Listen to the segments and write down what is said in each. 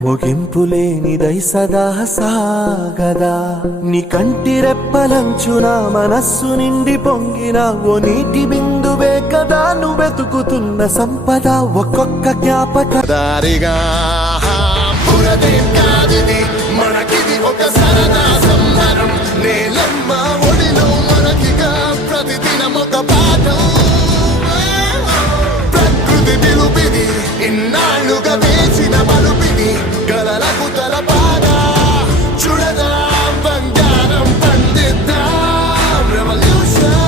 ముగింపులేనిదై సదా సాగదా నీ కంటి రెప్పలంచున మనస్సు నిండి పొంగిన ఓ నీటి బిందువే కదా నువ్వెతుకుతున్న సంపద ఒక్కొక్క జ్ఞాపక దారిగా మనకిది ఒక సరదా సంబరం నేలమ్మ ఒడిలో మనకిగా ప్రతిదినం ఒక పాఠం ప్రకృతి పిలుపిది ఇన్నాళ్ళుగా వేసిన మలుపిది కలలకు తలపాగా చూడదా బంగారం పండిద్దాం రెవల్యూషన్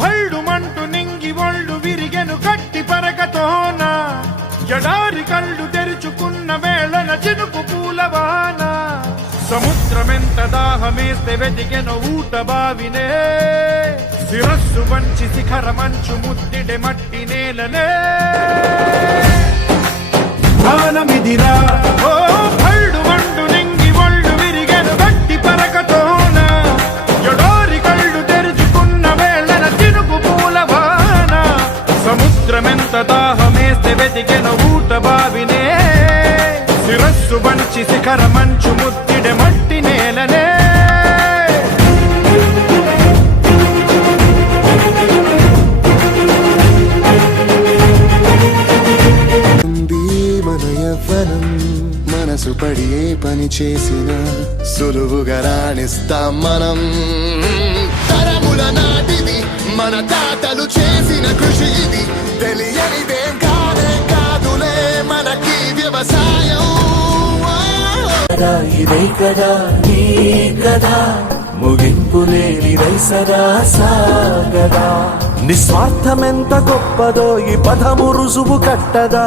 భళ్ళుమంటూ నింగి ఒళ్ళు విరిగెను గట్టి పరకతోన ఎడారి కళ్ళు తెరుచుకున్న వేళన చినుకు పూలవాన సముద్రమెంత దాహమేస్తే వెతికెను ఊట బావినే శిరస్సు వంచి శిఖర మంచు ముద్దిడె మట్టి నేలనే ప్రాణమిదిరా ఓ భళ్ళుమంటూ నింగి ఒళ్ళు విరిగెను గట్టి పరకతోన ఎడారి కళ్ళు తెరుచుకున్న వేళన చినుకు పూలవాన సముద్రమెంత దాహమేస్తే వెతికెను ఊట బావినే శిరస్సు వంచి శిఖర మంచు ముద్దిడె మట్టి నేలనే మన యవ్వనం మనసు పడి ఏ పని చేసినా సులువుగా రాణిస్తాం మనం తరముల నాటిది మన తాతలు చేసిన కృషి ఇది తెలియనిదేం కాదే కాదులే మనకి వ్యవసాయం ఇదే కదా నీ కదా ముగింపులేనిదై సదా సాగదా నిస్వార్థమెంత గొప్పదో ఈ పదము రుజువు కట్టదా